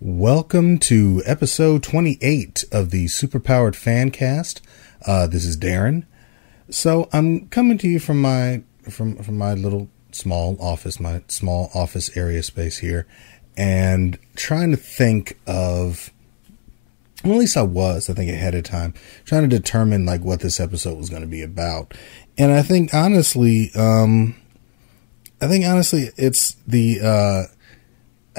Welcome to episode 28 of the Superpowered Fancast. This is Darren. So I'm coming to you from my little small office, my small office area space here, and trying to think of, well, at least I think ahead of time, trying to determine like what this episode was going to be about. And I think honestly, it's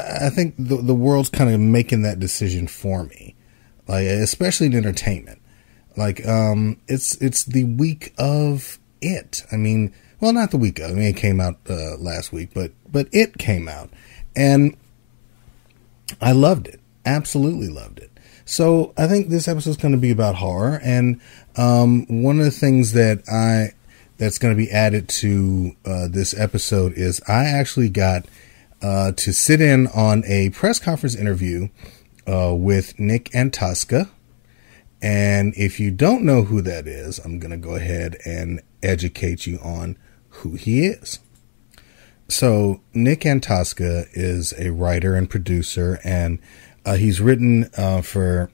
I think the world's kind of making that decision for me, like especially in entertainment. Like it's the week of It. I mean, well, not the week of. I mean, it came out last week, but It came out, and I loved it. Absolutely loved it. So I think this episode is going to be about horror, and one of the things that's going to be added to this episode is I actually got to sit in on a press conference interview with Nick Antosca. And if you don't know who that is, I'm going to go ahead and educate you on who he is. So Nick Antosca is a writer and producer, and he's written for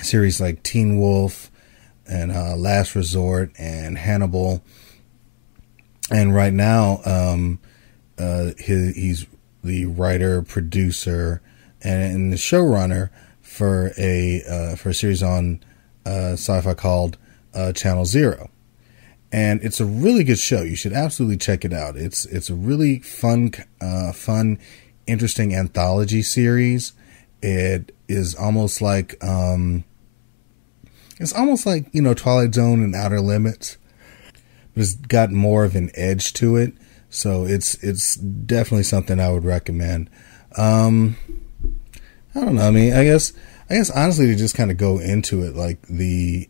series like Teen Wolf and Last Resort and Hannibal. And right now, he's the writer, producer, and the showrunner for a series on Sci-Fi called Channel Zero, and it's a really good show. You should absolutely check it out. It's a really fun, interesting anthology series. It is almost like Twilight Zone and Outer Limits, but it's got more of an edge to it. So it's definitely something I would recommend. I don't know. I mean, I guess honestly, to just kind of go into it, like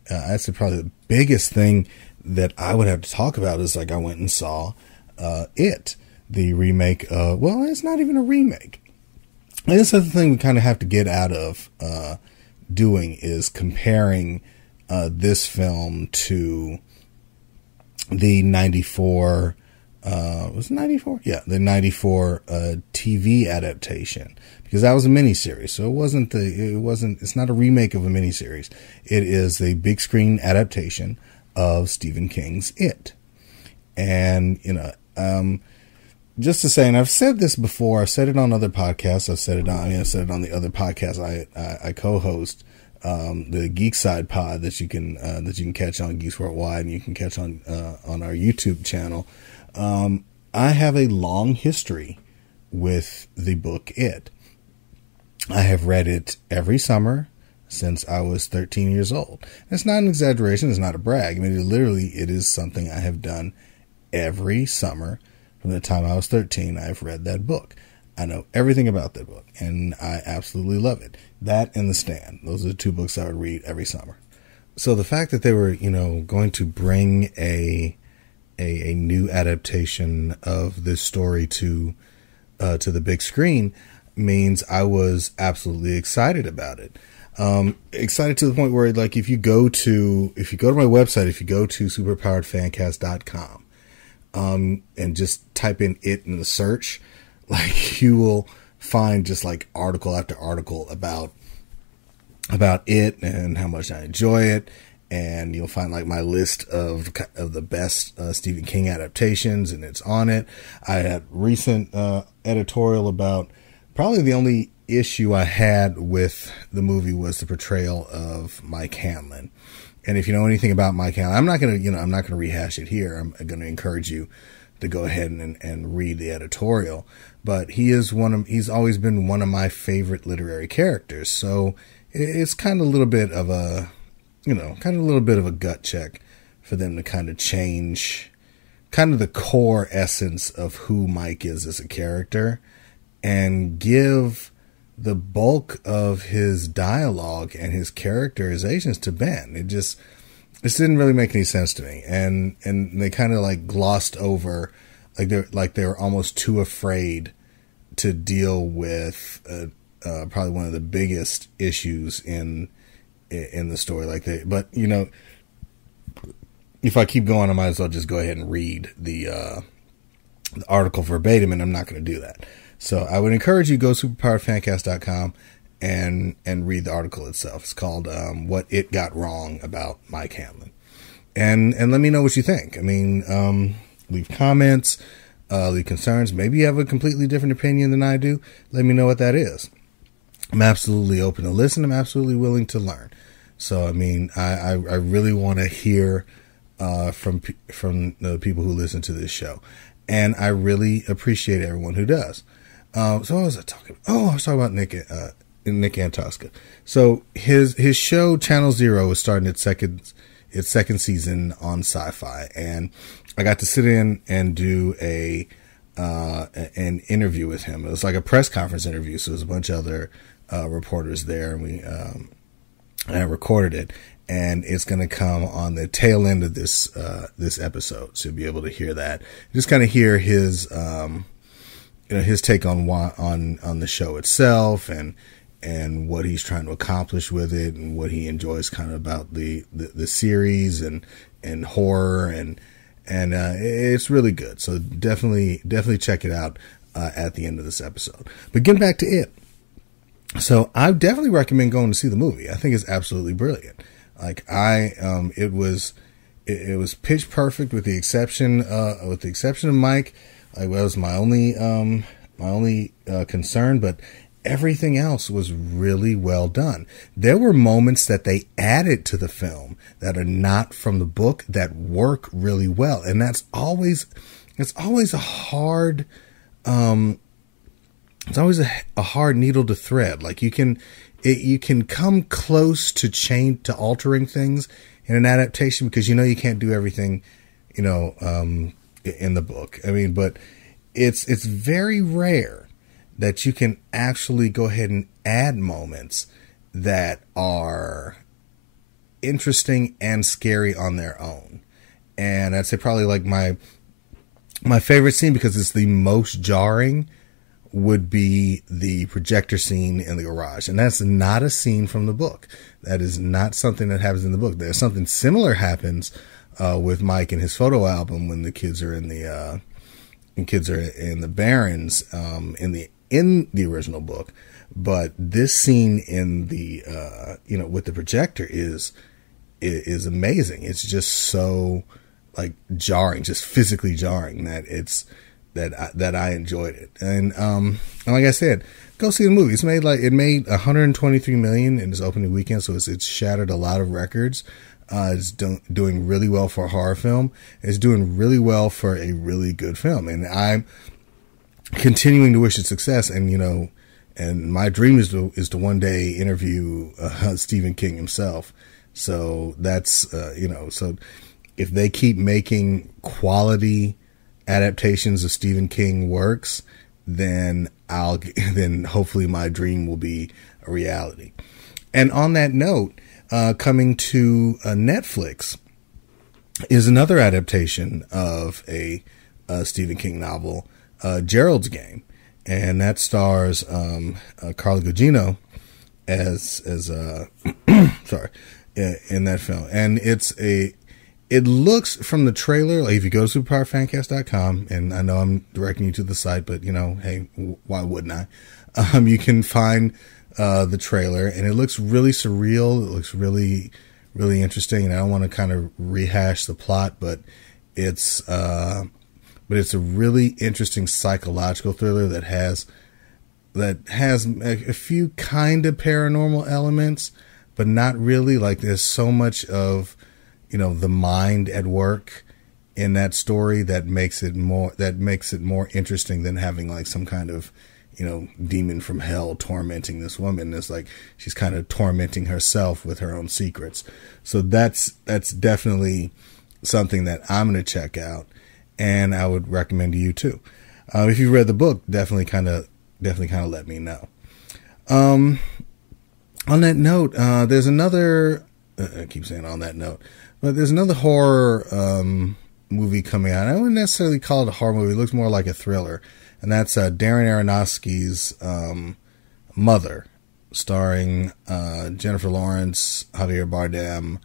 I'd say probably the biggest thing that I would have to talk about is like I went and saw It, the remake. Well, it's not even a remake. I guess that's the thing we kind of have to get out of doing is comparing this film to the 94. Was it 94? Yeah, the 94 TV adaptation, because that was a miniseries. So it's not a remake of a miniseries. It is a big screen adaptation of Stephen King's It. And, just to say, and I've said this before, I've said it on other podcasts, I've said it on the other podcast I co-host, the Geek Side Pod that you can catch on Geeks Worldwide, and you can catch on our YouTube channel. I have a long history with the book It. I have read it every summer since I was 13 years old. It's not an exaggeration. It's not a brag. I mean, it is something I have done every summer from the time I was 13. I've read that book. I know everything about that book, and I absolutely love it. That and The Stand. Those are the two books I would read every summer. So the fact that they were, going to bring a new adaptation of this story to the big screen means I was absolutely excited about it. Excited to the point where, like, if you go to my website, if you go to superpoweredfancast.com, and just type in It in the search, like, you will find just like article after article about it and how much I enjoy it. And you'll find like my list of the best Stephen King adaptations, and it's on it. I had recent editorial about probably the only issue I had with the movie was the portrayal of Mike Hanlon. And if you know anything about Mike Hanlon, I'm not gonna rehash it here. I'm going to encourage you to go ahead and read the editorial. But he's always been one of my favorite literary characters. So it's kind of a little bit of a gut check for them to kind of change kind of the core essence of who Mike is as a character and give the bulk of his dialogue and his characterizations to Ben. This didn't really make any sense to me, and they kind of like glossed over, like they were almost too afraid to deal with probably one of the biggest issues in the story. But you know, if I keep going, I might as well just go ahead and read the article verbatim, and I'm not going to do that. So I would encourage you to go to superpowerfancast.com and read the article itself. It's called "What It Got Wrong About Mike Hamlin," and let me know what you think. I mean, leave comments, leave concerns. Maybe you have a completely different opinion than I do. Let me know what that is. I'm absolutely open to listen. I'm absolutely willing to learn. So I mean, I really want to hear from the people who listen to this show, and I really appreciate everyone who does. So what was I talking about? Oh, I was talking about Nick Antosca. So his show Channel Zero is starting its second season on Sci-Fi, and I got to sit in and do an interview with him. It was like a press conference interview, so there's a bunch of other reporters there, and I recorded it, and it's going to come on the tail end of this episode, so you'll be able to hear that. Just kind of hear his his take on the show itself, and what he's trying to accomplish with it, and what he enjoys kind of about the series and horror, and it's really good. So definitely check it out at the end of this episode. But getting back to it, so I definitely recommend going to see the movie. I think it's absolutely brilliant. Like it was pitch perfect with the exception of Mike. Like, that was my only concern, but everything else was really well done. There were moments that they added to the film that are not from the book that work really well, and it's always a hard hard needle to thread. Like you can come close to altering things in an adaptation, because you know you can't do everything, in the book. I mean, but it's very rare that you can actually go ahead and add moments that are interesting and scary on their own. And I'd say probably like my favorite scene, because it's the most jarring, would be the projector scene in the garage. And that's not a scene from the book. That is not something that happens in the book. There's something similar happens with Mike and his photo album when the kids are in the Barrens in the original book. But this scene in the with the projector is amazing. It's just so like jarring, just physically jarring, that I enjoyed it. And like I said, go see the movie. It made 123 million in its opening weekend, so it's shattered a lot of records. It's doing really well for a horror film. It's doing really well for a really good film, and I'm continuing to wish it success. And and my dream is to one day interview Stephen King himself. So that's so if they keep making quality adaptations of Stephen King works, then hopefully my dream will be a reality. And on that note, coming to Netflix is another adaptation of a Stephen King novel, Gerald's Game, and that stars Carla Gugino as sorry, in that film. And it looks from the trailer, like if you go to superpowerfancast.com, and I know I'm directing you to the site, but hey, why wouldn't I? You can find the trailer, and it looks really surreal. It looks really, really interesting. And I don't want to kind of rehash the plot, but it's a really interesting psychological thriller that has a few kind of paranormal elements, but not really. Like, there's so much of the mind at work in that story that makes it more interesting than having like some kind of demon from hell tormenting this woman. It's like she's kind of tormenting herself with her own secrets. So that's definitely something that I'm going to check out, and I would recommend to you too. If you've read the book, definitely kind of let me know. Um, on that note, there's another. I keep saying on that note, but there's another horror movie coming out. I wouldn't necessarily call it a horror movie. It looks more like a thriller, and that's Darren Aronofsky's Mother, starring Jennifer Lawrence, Javier Bardem,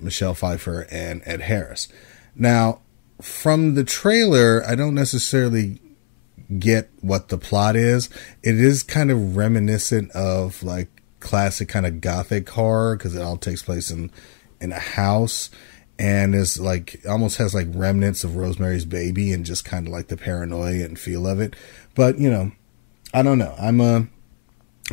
Michelle Pfeiffer, and Ed Harris. Now, from the trailer, I don't necessarily get what the plot is. It is kind of reminiscent of like classic kind of gothic horror because it all takes place in a house, and is like almost has like remnants of Rosemary's Baby and just kind of like the paranoia and feel of it. But I don't know. I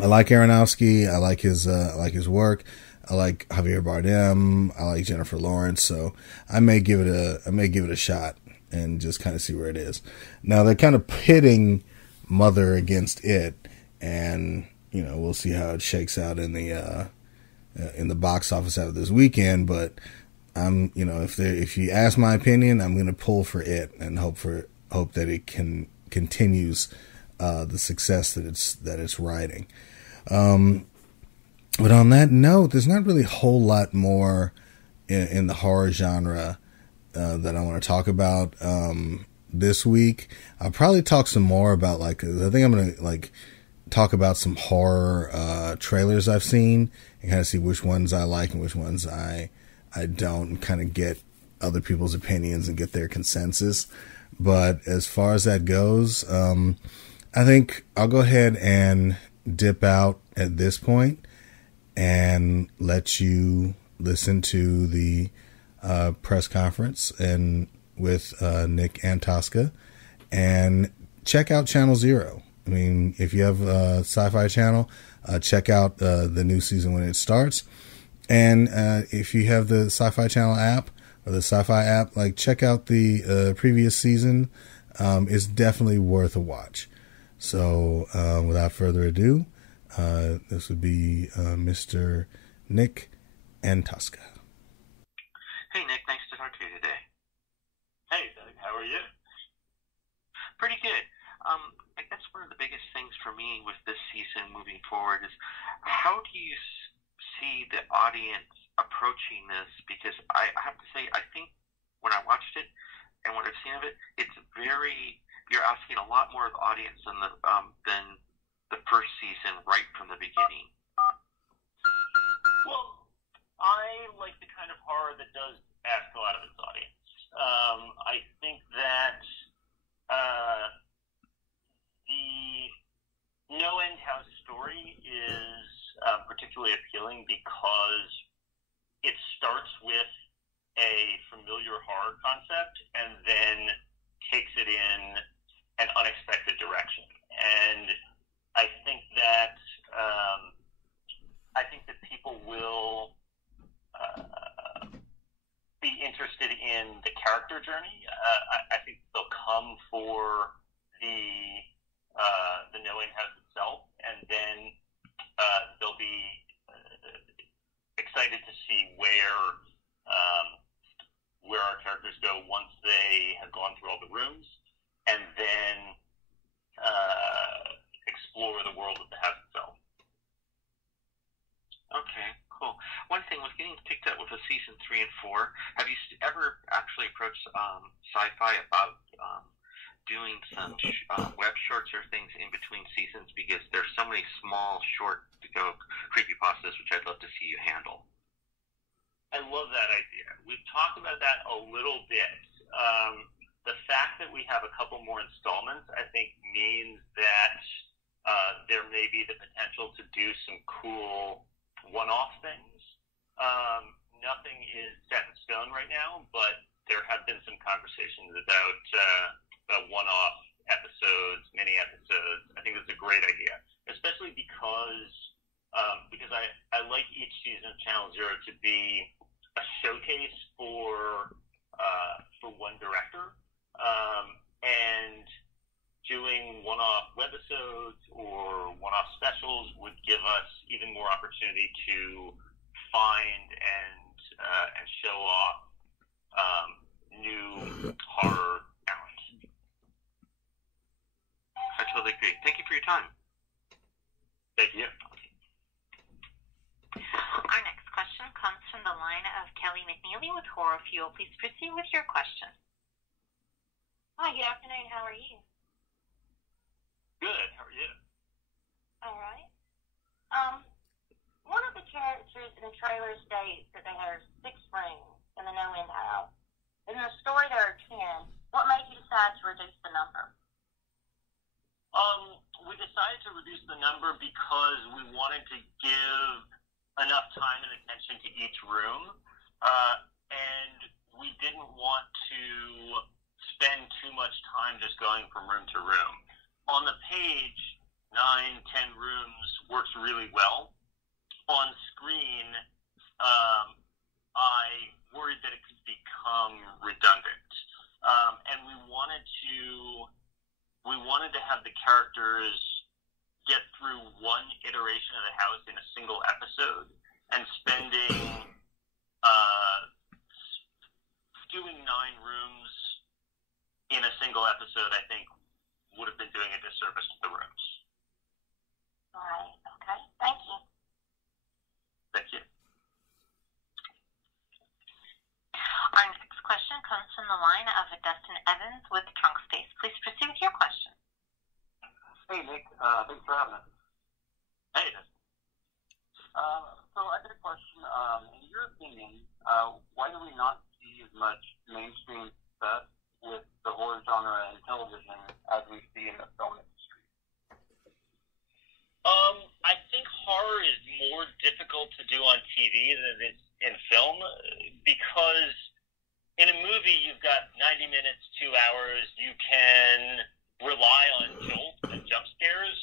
like Aronofsky. I like his work. I like Javier Bardem. I like Jennifer Lawrence. So I may give it a shot and just kind of see where it is. Now they're kind of pitting Mother against it, and we'll see how it shakes out in the box office out of this weekend. But I'm if you ask my opinion, I'm going to pull for it and hope that it continues the success that it's riding. But on that note, there's not really a whole lot more in the horror genre that I want to talk about this week. I'll probably talk some more about I think I'm going to talk about some horror trailers I've seen and kind of see which ones I like and which ones I don't, and kind of get other people's opinions and get their consensus. But as far as that goes, I think I'll go ahead and dip out at this point and let you listen to the press conference and with Nick Antosca, and check out Channel Zero. I mean, if you have a Sci-Fi Channel, check out the new season when it starts. And if you have the Sci-Fi Channel app or the Sci-Fi app, check out the previous season. It's definitely worth a watch. So without further ado, this would be Mr. Nick Antosca. Hey Nick, nice to talk to you today. Hey Doug, how are you? Pretty good. I guess one of the biggest things for me with this season moving forward is how do you see the audience approaching this? Because I have to say, I think when I watched it and what I've seen of it, you're asking a lot more of the audience than the first season right from the beginning. Well, I like the kind of horror that does ask a lot of its audience. I think that the No End House story is particularly appealing because it starts with a familiar horror concept and then takes it in an unexpected direction. And I think that people will be interested in the character journey. I think they'll come for the No End House itself, and then they'll be excited to see where our characters go once they have gone through all the rooms, and then explore the world of the house itself. Okay, cool. One thing with getting picked up with a season 3 and 4, have you ever actually approached Sci-Fi about doing some web shorts or things in between seasons? Because there's so many small, short creepypastas which I'd love to see you handle. I love that idea. We've talked about that a little bit. The fact that we have a couple more installments, I think, means that there may be the potential to do some cool one-off things. Nothing is set in stone right now, but there have been some conversations about one-off episodes, mini episodes. I think that's a great idea, especially because I like each season of Channel Zero to be a showcase for one director, and doing one-off webisodes or one-off specials would give us even more opportunity to find and show off new horror talent. I totally agree. Thank you for your time. Thank line of Kelly McNeely with Horror Fuel. Please proceed with your question. Hi, good afternoon. How are you? Good. How are you? All right. One of the characters in the trailer states that they have 6 rooms in the No End house. In the story, there are 10. What made you decide to reduce the number? We decided to reduce the number because we wanted to give enough time and attention to each room, and we didn't want to spend too much time just going from room to room. On the page, 9, 10 rooms works really well. On screen, I worried that it could become redundant, and we wanted to have the characters get through one iteration of the house in a single episode, and doing 9 rooms in a single episode, I think, would have been doing a disservice to the rooms. All right. Okay. Thank you. Thank you. Our next question comes from the line of Dustin Evans with Trunk Space. Please proceed with your question. Hey, Nick. Thanks for having us. Hey, Dustin. So I got a question. In your opinion, why do we not see as much mainstream success with the horror genre in television as we see in the film industry? I think horror is more difficult to do on TV than it is in film, because in a movie you've got 90 minutes, 2 hours. You can rely on jolts and jump scares,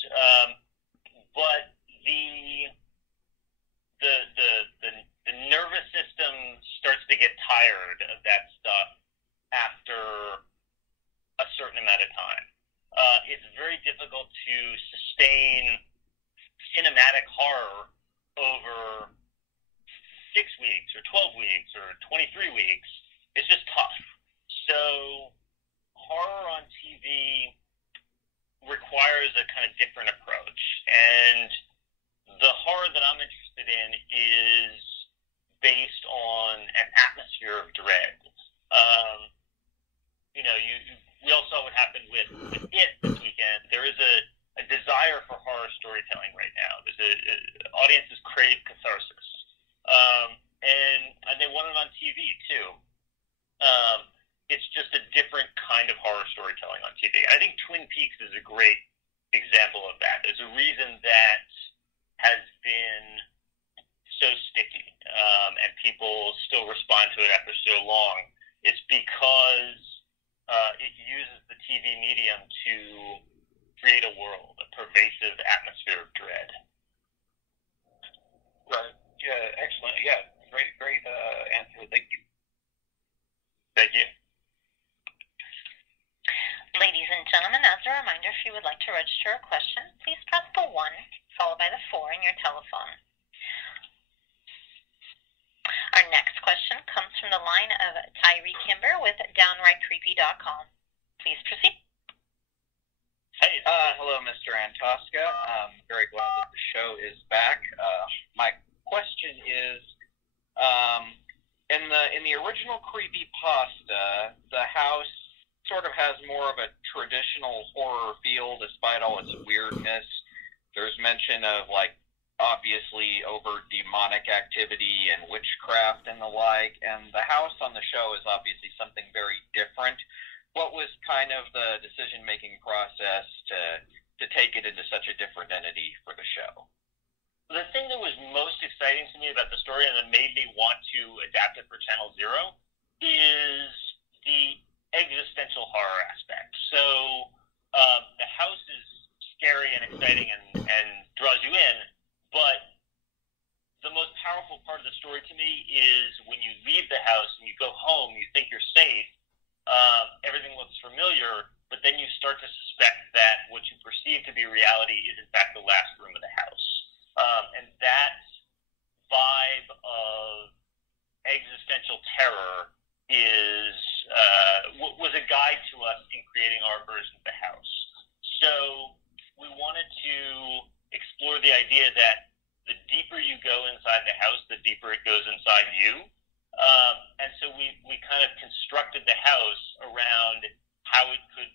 but the nervous system starts to get tired of that stuff after a certain amount of time. It's very difficult to sustain cinematic horror over 6 weeks or 12 weeks or 23 weeks. It's just tough. So horror on TV requires a kind of different approach. And the horror that I'm interested in is based on an atmosphere of dread. We all saw what happened with It this weekend. There is a desire for horror storytelling right now. Audiences crave catharsis. And they want it on TV, too. It's just a different kind of horror storytelling on TV. I think Twin Peaks is a great example of that. There's a reason that has been so sticky, and people still respond to it after so long. It's because it uses the TV medium to create a world, a pervasive atmosphere of dread. Right. Yeah. Excellent. Yeah. Great answer. Thank you. Thank you. Ladies and gentlemen, as a reminder, if you would like to register a question, please press the 1 followed by the 4 on your telephone. Our next question comes from the line of Tyree Kimber with DownrightCreepy.com. Please proceed. Hey, hello, Mr. Antosca. I'm very glad that the show is back. My question is, in the original Creepypasta, the house sort of has more of a traditional horror feel despite all its weirdness. There's mention of, obviously over demonic activity and witchcraft and the like, and the house on the show is obviously something very different. What was kind of the decision-making process to take it into such a different entity for the show? The thing that was most exciting to me about the story and that made me want to adapt it for Channel Zero is the existential horror aspect. So the house is scary and exciting and draws you in, but the most powerful part of the story to me is when you leave the house and you go home, you think you're safe, everything looks familiar, but then you start to suspect that what you perceive to be reality is in fact the last room of the house. And that vibe of existential terror was a guide to us in creating our version of the house. So we wanted to explore the idea that the deeper you go inside the house, the deeper it goes inside you. we kind of constructed the house around how it could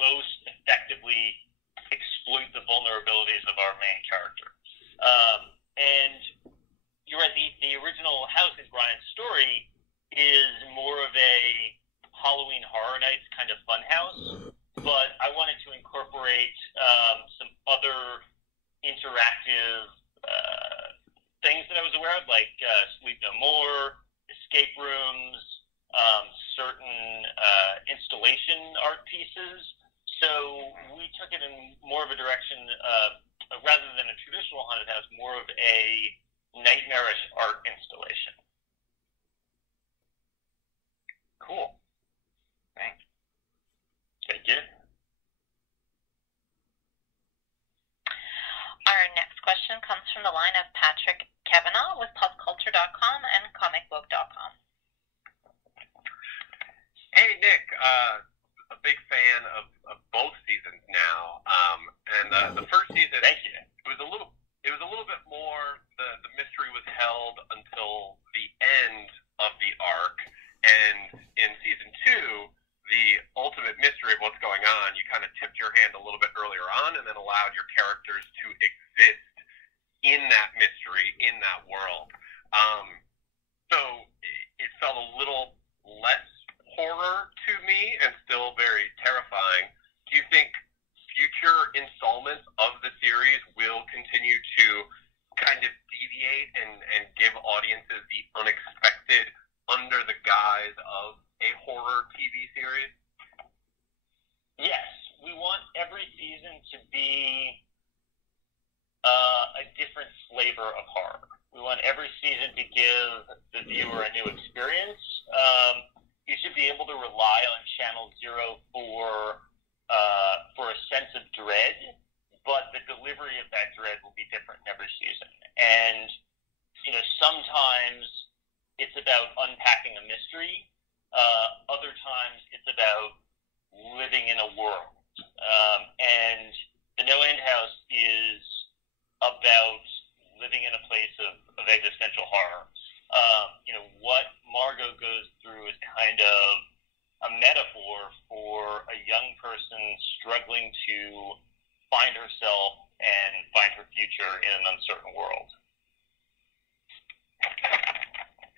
most effectively exploit the vulnerabilities of our main character. And you're right, the original house in Brian's story is more of a Halloween Horror Nights kind of fun house, but I wanted to incorporate some other interactive things that I was aware of, like Sleep No More, escape rooms, certain installation art pieces. So we took it in more of a direction, rather than a traditional haunted house, more of a nightmarish art installation. Cool. Thanks. Thank you. Our next question comes from the line of Patrick Kavanagh with popculture.com and comicbook.com. Hey, Nick. A big fan of both seasons now. And the first season, Thank you. It was a little bit more. The mystery was held until the end of the arc, and in season 2, the ultimate mystery of what's going on, you kind of tipped your hand a little bit earlier on, and then allowed your characters to exist in that mystery, in that world. So it felt a little less horror to me, and still very terrifying. Do you think future installments of the series will continue to kind of deviate and give audiences the unexpected under the guise of a horror TV series? Yes, we want every season to be a different flavor of horror. We want every season to give the viewer a new experience. You should be able to rely on Channel Zero for a sense of dread, but the delivery of that dread will be different in every season. And sometimes it's about unpacking a mystery. Other times it's about living in a world. And the No End House is about living in a place of existential horror. What Margot goes through is kind of a metaphor for a young person struggling to find herself and find her future in an uncertain world.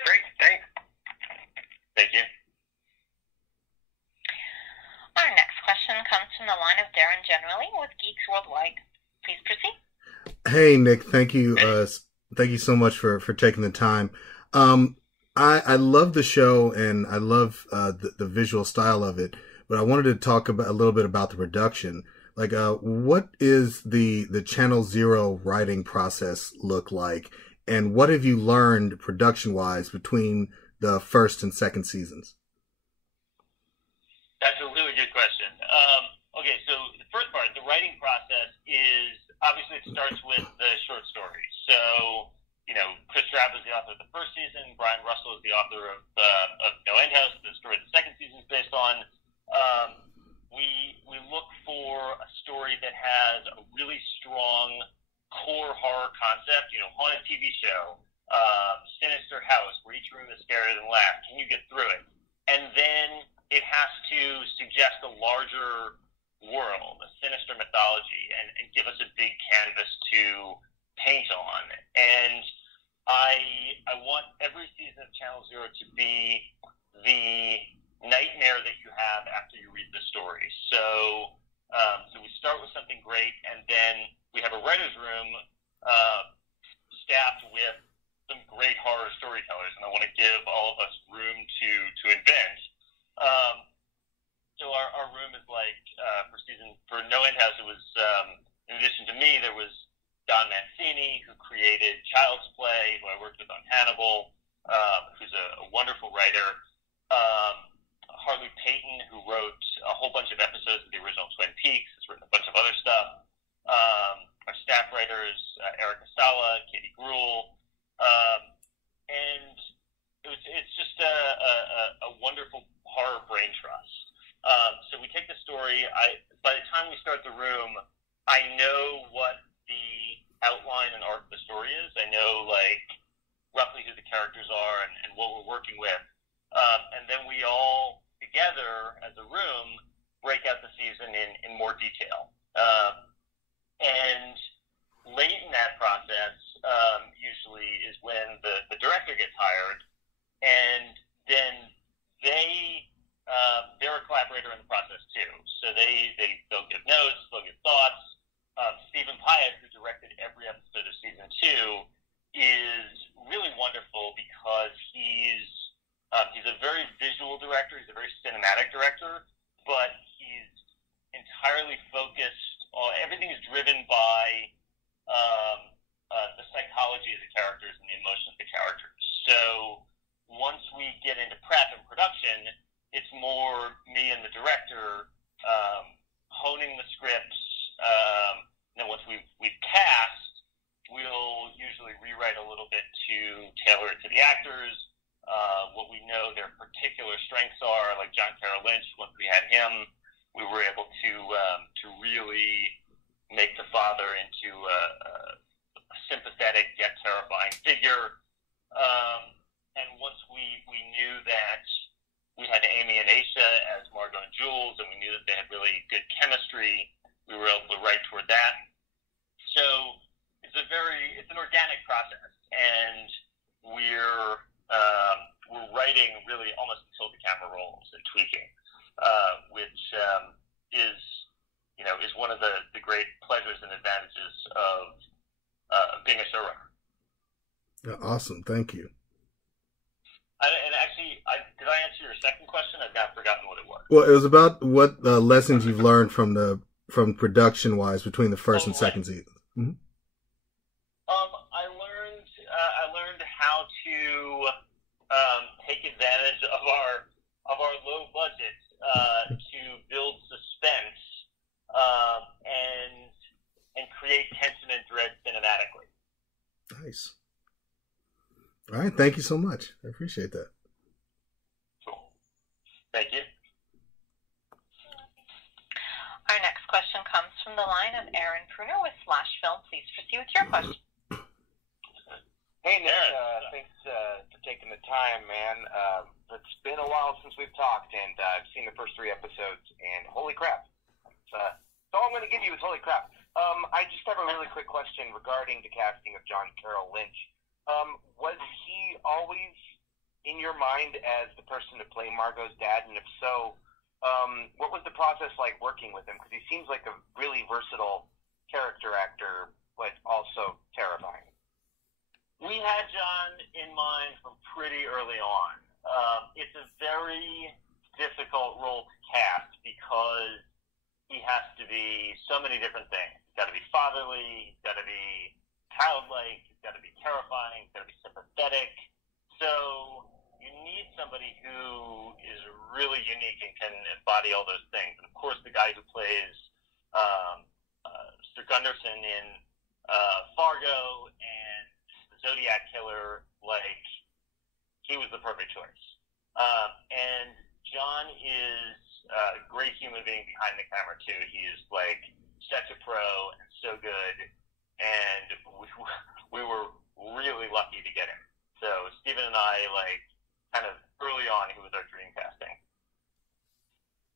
Great, thanks. Thank you. Our next question comes from the line of Darren Generally with Geeks Worldwide. Please proceed. Hey, Nick, thank you. Thank you so much for taking the time. I love the show, and I love the visual style of it, but I wanted to talk a little bit about the production. Like, what is the Channel Zero writing process look like, and what have you learned production-wise between the first and second seasons? That's a really good question. Okay, so the first part, the writing process is, obviously it starts with the short story. So, Chris Trapp is the author of the first season. Brian Russell is the author of No End House, the story the second season is based on. We look for a story that has a really strong core horror concept, haunted TV show, sinister house where each room is scarier than the last. Can you get through it? And then it has to suggest a larger world, a sinister mythology, and give us a big canvas to paint on. And I want every season of Channel Zero to be the nightmare that you have after you read the story. So we start with something great, and then we have a writer's room staffed with some great horror storytellers, and I want to give all of us room to invent. So our room is like, for No End House, it was, in addition to me, there was Don Mancini, who created Child's Play, who I worked with on Hannibal, who's a wonderful writer. Harley Payton, who wrote a whole bunch of episodes of the original Twin Peaks, has written a bunch of other stuff. Our staff writers, Erica Sala, Katie Gruhl, and it's just a wonderful horror brain trust. So we take the story. By the time we start the room, I know what the outline and arc of the story is. I know roughly who the characters are and what we're working with. and then we all together as a room break out the season in more detail. And late in that process, usually is when the director gets hired, and then they're a collaborator in the process too. So they'll give notes, they'll give thoughts. Stephen Pyatt, who directed every episode of season 2, is really wonderful because he's a very visual director. He's a very cinematic director, but he's entirely focused on everything is driven by the psychology of the characters and the emotion of the characters. So once we get into prep and production, it's more me and the director honing the scripts. Then once we've cast, we'll usually rewrite a little bit to tailor it to the actors, what we know their particular strengths are. Like John Carroll Lynch, once we had him, we were able to really make the father into a sympathetic yet terrifying figure. And once we knew that we had Amy and Aisha as Margot and Jules, and we knew that they had really good chemistry, we were able to write toward that. So it's an organic process, and we're writing really almost until the camera rolls and tweaking, which is one of the great pleasures and advantages of being a showrunner. Awesome, thank you. And actually, did I answer your second question? I've now forgotten what it was. Well, it was about what lessons you've learned from production wise between the first and second season. Mm-hmm. I learned how to take advantage of our low budget to build suspense and create tension and dread cinematically. Nice. All right, thank you so much. I appreciate that. Cool. Thank you. Our next question comes from the line of Aaron Pruner with Flash Film. Please proceed with your question. Hey, Nick. Thanks for taking the time, man. It's been a while since we've talked, and I've seen the first 3 episodes, and holy crap. So all I'm going to give you is holy crap. I just have a really quick question regarding the casting of John Carroll Lynch. Was he always in your mind as the person to play Margot's dad? And if so, what was the process like working with him? Because he seems like a really versatile character actor, but also terrifying. We had John in mind from pretty early on. It's a very difficult role to cast because he has to be so many different things. He's got to be fatherly, he's got to be childlike, he's got to be terrifying, he's got to be sympathetic. So you need somebody who is really unique and can embody all those things. And of course, the guy who plays Sir Gunderson in Fargo and the Zodiac Killer, like, he was the perfect choice. And John is a great human being behind the camera too. He is like such a pro and so good, and we were really lucky to get him. So Stephen and I, like, kind of early on, he was our dream casting.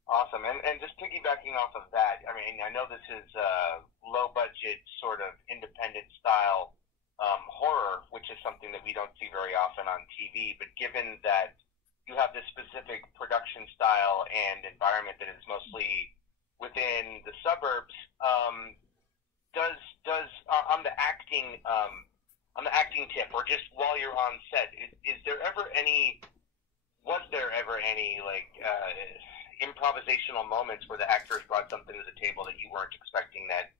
Awesome. And just piggybacking off of that, I mean, I know this is low budget, sort of independent style horror, which is something that we don't see very often on TV, but given that you have this specific production style and environment that is mostly within the suburbs, does on the acting tip, or just while you're on set, was there ever any like improvisational moments where the actors brought something to the table that you weren't expecting that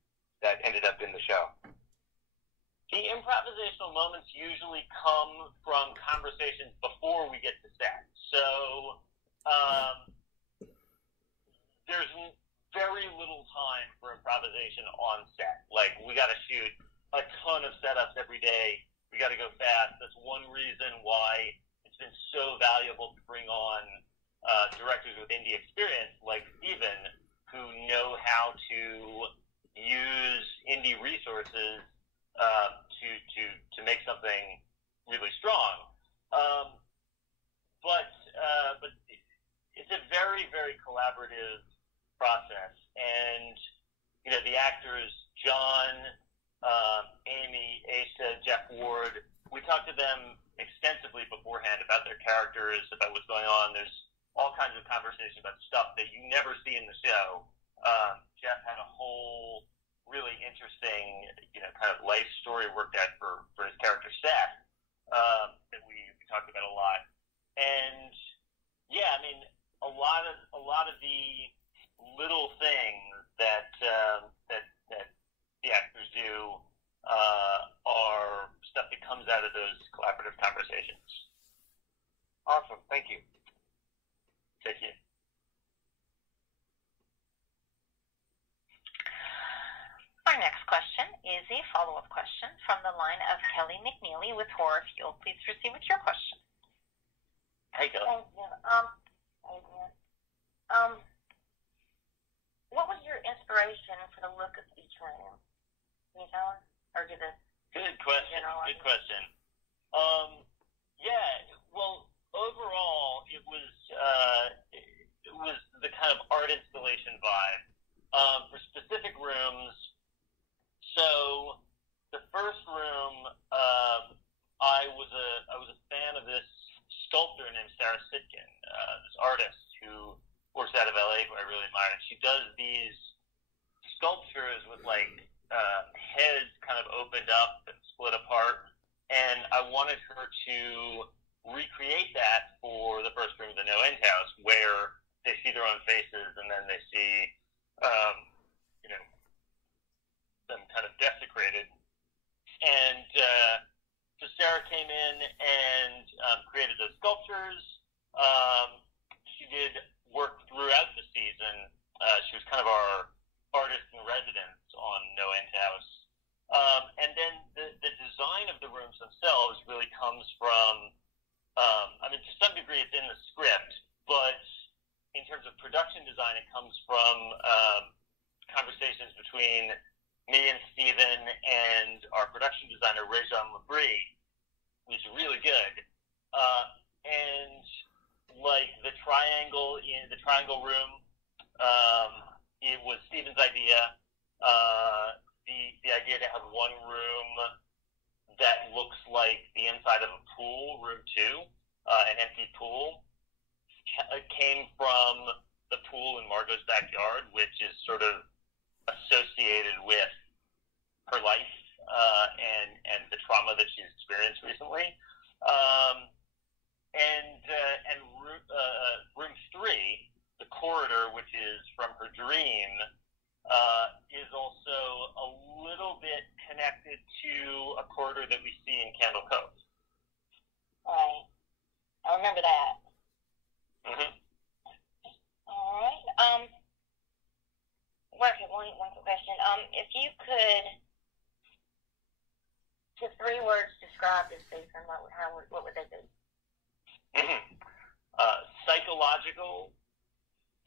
ended up in the show? The improvisational moments usually come from conversations before we get to set. So there's very little time for improvisation on set. Like, we got to shoot a ton of setups every day. We got to go fast. That's one reason why it's been so valuable to bring on directors with indie experience like Steven, who know how to use indie resources to make something really strong. But very, very collaborative process. And, the actors, John, Amy, Asa, Jeff Ward, we talked to them extensively beforehand about their characters, about what's going on. There's all kinds of conversations about stuff that you never see in the show. Jeff had a whole really interesting, kind of life story worked out for his character Seth that we talked about a lot. And yeah, I mean, a lot of the little things that the actors do are stuff that comes out of those collaborative conversations. Awesome. Thank you. Thank you. Our next question is a follow-up question from the line of Kelly McNeely with Horror Fuel. Please proceed with your question. Hey, Kelly. Thank you. What was your inspiration for the look of each room? Can you tell us? Or do the Good question. Good question. Well, overall, it was the kind of art installation vibe. For specific rooms, so the first room, I was a fan of this sculptor named Sarah Sitkin, this artist who works out of LA, who I really admire. And she does these sculptures with heads kind of opened up and split apart. And I wanted her to recreate that for the first room of the No End House, where they see their own faces and then they see, them kind of desecrated. And so Sarah came in and created those sculptures. She did work throughout the season. She was kind of our artist in residence on No End House. And then the design of the rooms themselves really comes from, to some degree it's in the script, but in terms of production design, it comes from conversations between me and Steven and our production designer, Rajon Labrie, who's really good. And the triangle room, it was Steven's idea. The idea to have one room that looks like the inside of a pool, room 2, an empty pool, came from the pool in Margot's backyard, which is sort of associated with her life and the trauma that she's experienced recently. And room 3, the corridor, which is from her dream, is also a little bit connected to a corridor that we see in Candle Cove. Right. I remember that. Mm-hmm. All right. One quick question. If you could, to 3 words, describe this season, what would they be? Mm-hmm. Psychological,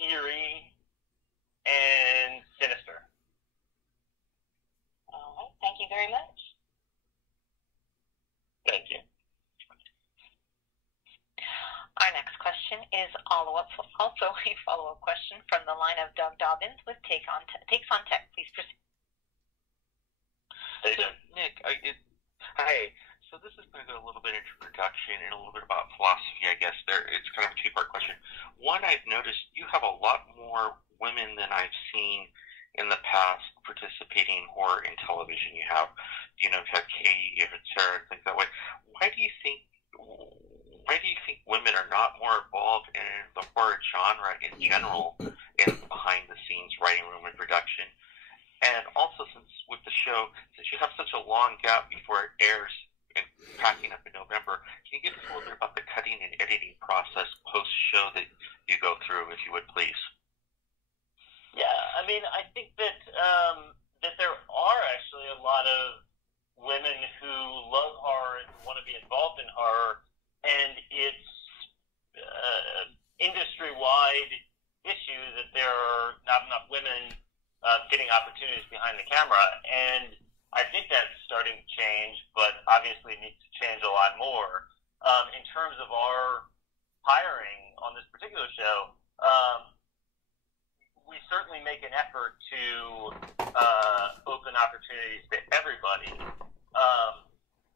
eerie, and sinister. All right. Thank you very much. Thank you. Our next question is also a follow-up question from the line of Doug Dobbins with Takes on Tech. Please proceed. Hey, Doug. Nick, hi. So this is going to go a little bit into production and a little bit about philosophy, I guess. It's kind of a 2-part question. One, I've noticed you have a lot more women than I've seen in the past participating in horror in television. You have Katie, you have Sarah, things that way. Why do you think women are not more involved in the horror genre in general, in behind the scenes writing room and production? And also, since you have such a long gap before it airs and packing up in November, can you give us a little bit about the cutting and editing process post-show that you go through, if you would, please? Yeah, I think that there are actually a lot of women who love horror and want to be involved in horror, and it's industry-wide issue that there are not enough women getting opportunities behind the camera, and I think that's starting to change, but obviously it needs to change a lot more. In terms of our hiring on this particular show, make an effort to open opportunities to everybody.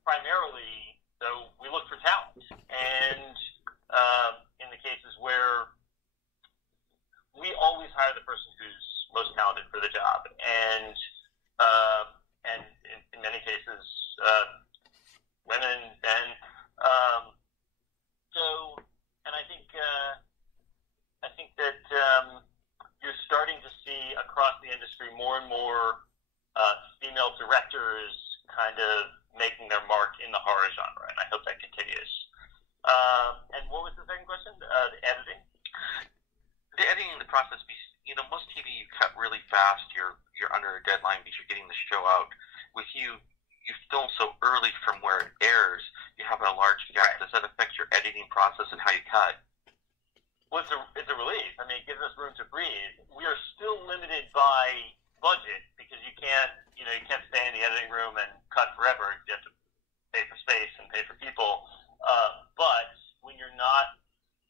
Primarily, so we look for talent, and in the cases where we always hire the person who's most talented for the job, and in many cases, women, men. And I think that you're starting to see across the industry more and more female directors kind of making their mark in the horror genre, and I hope that continues. And what was the second question? The editing? The editing, the process, most TV you cut really fast. You're under a deadline because you're getting the show out. With you film so early from where it airs. You have a large gap. Right. Does that affect your editing process and how you cut? Well, it's a relief. I mean, it gives us room to breathe. We are still limited by budget because you can't stay in the editing room and cut forever. You have to pay for space and pay for people. But when you're not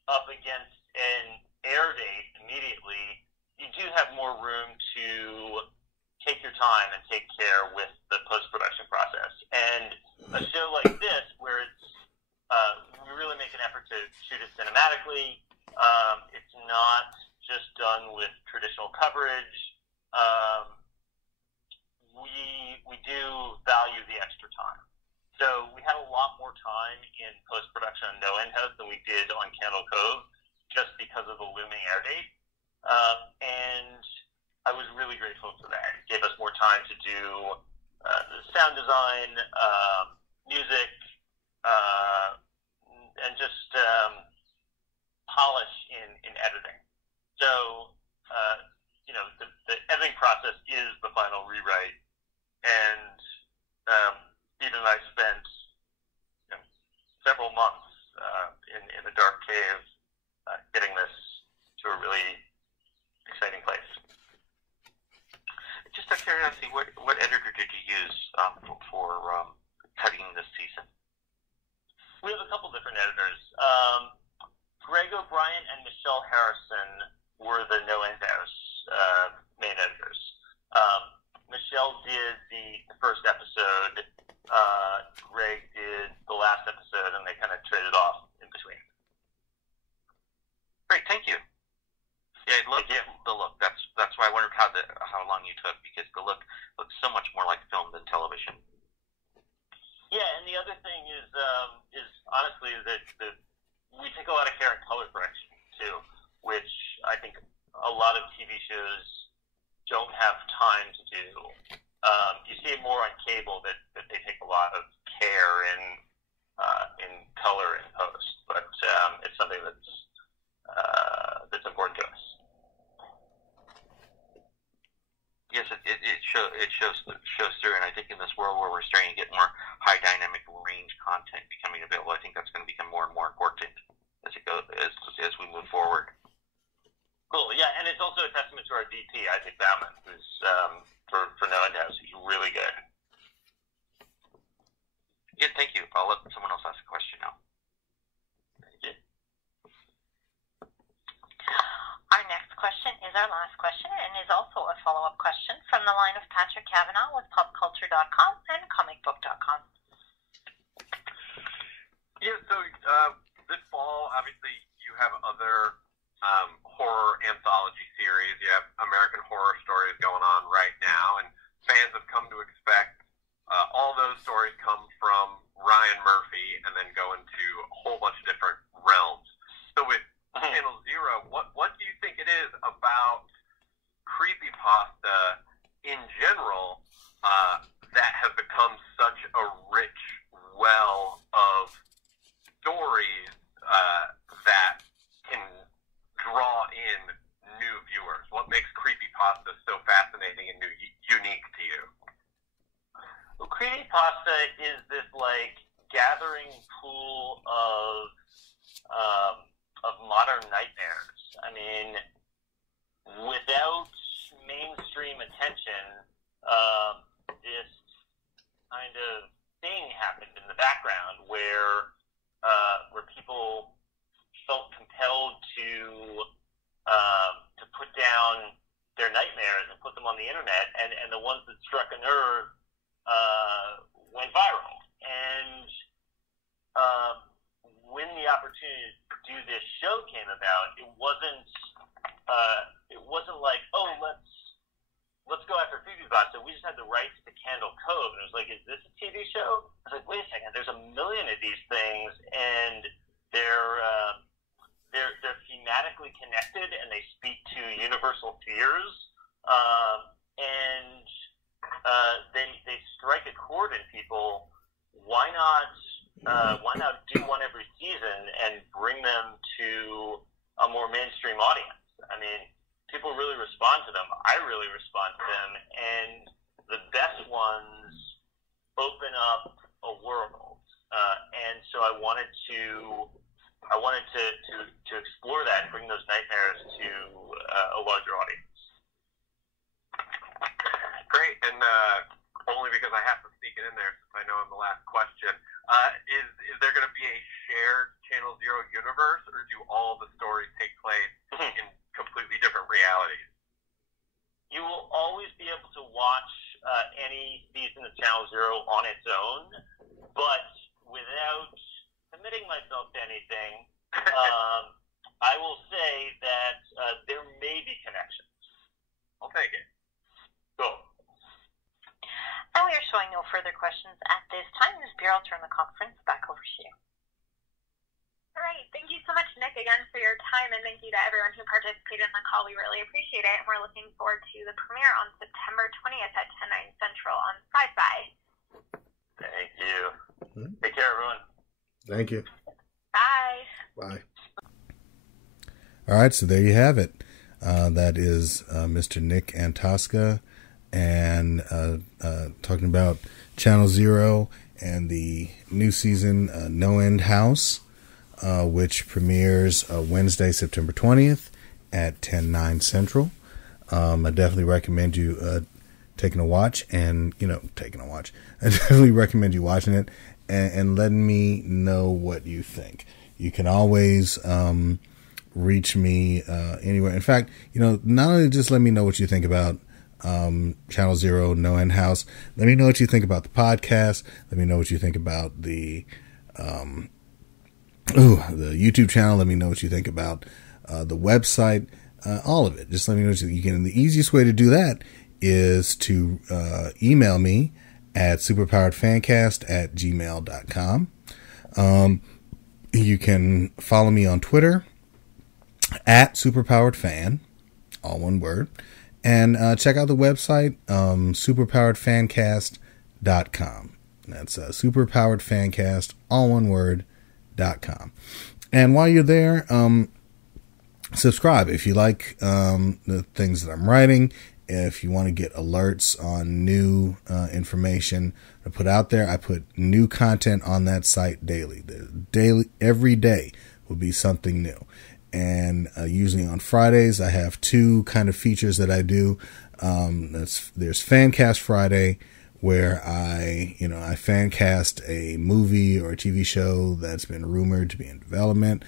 up against an air date immediately, you do have more room to take your time and take care with the post-production process. And a show like this, where we really make an effort to shoot it cinematically, it's not just done with traditional coverage. We do value the extra time. So we had a lot more time in post-production on No End House than we did on Candle Cove, just because of the looming air date. And I was really grateful for that. It gave us more time to do the sound design, music, and just polish in editing. So, the editing process is the final rewrite, and Steve and I spent several months in the dark cave getting this to a really exciting place. Just out of curiosity, what editor did you use for cutting this season? We have a couple different editors. Greg O'Brien and Michelle Harrison were the No End House main editors. Michelle did the first episode. Greg did the last episode, and they kind of traded off in between. Great, thank you. Yeah, I love the look. That's why I wondered how long you took, because the look looks so much more like film than television. Yeah, and the other thing is honestly that we take a lot of care in color correction too, which I think a lot of TV shows don't have time to do. You see it more on cable that they take a lot of care in color in post, but it's something that's important to us. Yes, it shows through, and I think in this world where we're starting to get more high dynamic range content becoming available, I think that's going to become more and more important as it goes as we move forward. Cool, yeah, and it's also a testament to our DP, Isaac Bauman, who's for No End House, he's really good. Yeah, thank you. I'll let someone else ask a question now. Thank you. Our next question is our last question and is also a follow-up question from the line of Patrick Cavanaugh with popculture.com and comicbook.com. Yeah, so this fall, obviously, you have other horror anthology series. You have American Horror Stories going on right now, and fans have come to expect all those stories come from Ryan Murphy and then go into a whole bunch of different realms. So with Channel Zero, what do you think it is about creepypasta in general that has become such a rich well of stories that can draw in new viewers? What makes creepypasta so fascinating and unique to you? Well, creepypasta is this gathering pool of modern nightmares. I mean, without mainstream attention, this kind of thing happened in the background where people felt compelled to put down their nightmares the internet, and the ones that struck a nerve went viral. And when the opportunity to do this show came about, it wasn't like, oh, let's go after Phoebe Pasta. We just had the rights to Candle Cove, and it was like, is this a TV show? I was like, wait a second, there's a million of these things, and they're thematically connected, and they speak to universal fears, and they strike a chord in people. Why not do one every season and bring them to a more mainstream audience? I mean, people really respond to them. I really respond to them, and the best ones open up a world. And so I wanted to explore that and bring those nightmares to a larger audience. Great, and only because I have to sneak it in there since I know I'm the last question. Is there going to be a shared Channel Zero universe, or do all the stories take place in completely different realities? You will always be able to watch any season of Channel Zero on its own, but without committing myself to anything, I will say that there may be connections. I'll take it. Cool. And we are showing no further questions at this time. Ms. Beer, I'll turn the conference back over to you. All right. Thank you so much, Nick, again for your time, and thank you to everyone who participated in the call. We really appreciate it, and we're looking forward to the premiere on September 20th at 10, 9 Central on Sci-Fi. Thank you. Take care, everyone. Thank you. Bye. Bye. All right, so there you have it. That is Mr. Nick Antosca, and talking about Channel Zero and the new season, No End House, which premieres Wednesday, September 20th at 10, 9 Central. I definitely recommend you taking a watch. I definitely recommend you watching it and letting me know what you think. You can always reach me anywhere. In fact, not only just let me know what you think about Channel Zero, No End House, let me know what you think about the podcast. Let me know what you think about the YouTube channel. Let me know what you think about the website, all of it. Just let me know what you can. And the easiest way to do that is to email me at superpoweredfancast@gmail.com. You can follow me on Twitter at superpoweredfan, all one word, and check out the website, superpoweredfancast.com. That's superpoweredfancast, all one word, .com. And while you're there, subscribe if you like the things that I'm writing. If you want to get alerts on new information I put out there, I put new content on that site daily. Every day will be something new. And usually on Fridays, I have two kind of features that I do. There's Fancast Friday, where I fancast a movie or a TV show that's been rumored to be in development.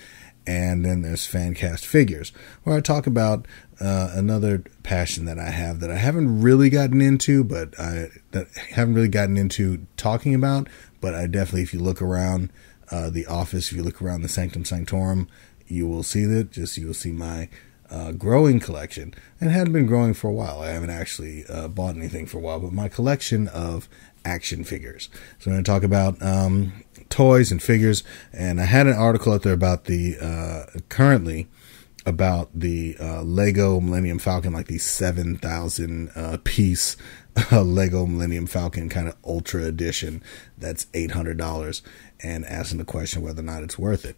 And then there's Fancast Figures, where I talk about another passion that I have that I haven't really gotten into, talking about. But I definitely, if you look around the office, if you look around the Sanctum Sanctorum, you will see that. You will see my growing collection, and it hadn't been growing for a while. I haven't actually bought anything for a while, but my collection of action figures. So I'm going to talk about toys and figures, and I had an article out there about the Lego Millennium Falcon, like the 7,000 piece Lego Millennium Falcon kind of Ultra Edition that's $800, and asking the question whether or not it's worth it.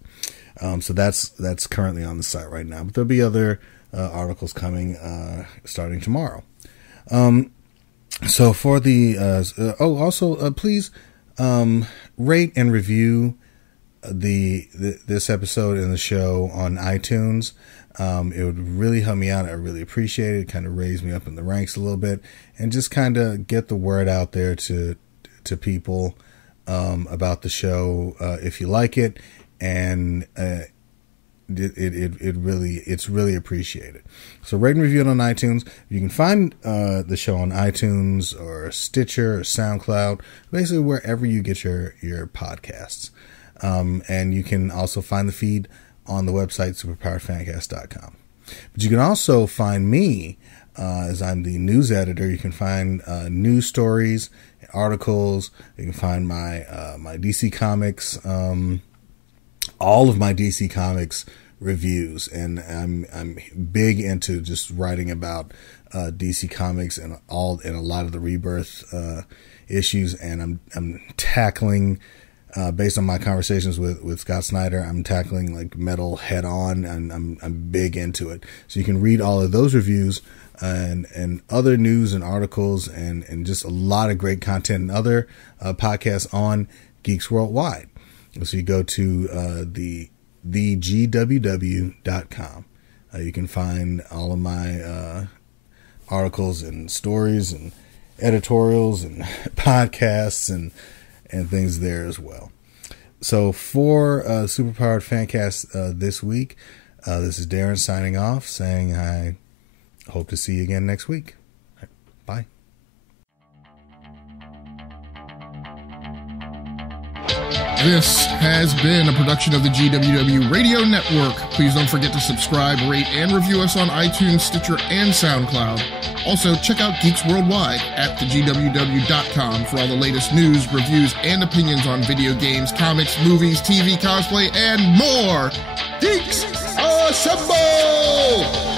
So that's currently on the site right now, but there'll be other articles coming starting tomorrow. So for the please rate and review this episode and the show on iTunes. It would really help me out. I really appreciate it. Kind of raise me up in the ranks a little bit, and just kind of get the word out there to people about the show if you like it. And it's really appreciated. So rate and review it on iTunes. You can find the show on iTunes or Stitcher or SoundCloud, basically wherever you get your podcasts. And you can also find the feed on the website superpoweredfancast.com. But you can also find me as I'm the news editor. You can find news stories, articles. You can find my DC Comics, all of my DC Comics reviews, and I'm big into just writing about DC Comics and a lot of the Rebirth issues, and I'm tackling. Based on my conversations with Scott Snyder, I'm tackling like metal head on, and I'm big into it. So you can read all of those reviews and other news and articles and just a lot of great content and other podcasts on Geeks Worldwide. So you go to thegww.com. You can find all of my articles and stories and editorials and podcasts and things there as well. So for Superpowered Fancast this week, this is Darren signing off, saying I hope to see you again next week. Bye. This has been a production of the GWW Radio Network. Please don't forget to subscribe, rate, and review us on iTunes, Stitcher, and SoundCloud. Also, check out Geeks Worldwide at thegww.com for all the latest news, reviews, and opinions on video games, comics, movies, TV, cosplay, and more. Geeks Assemble!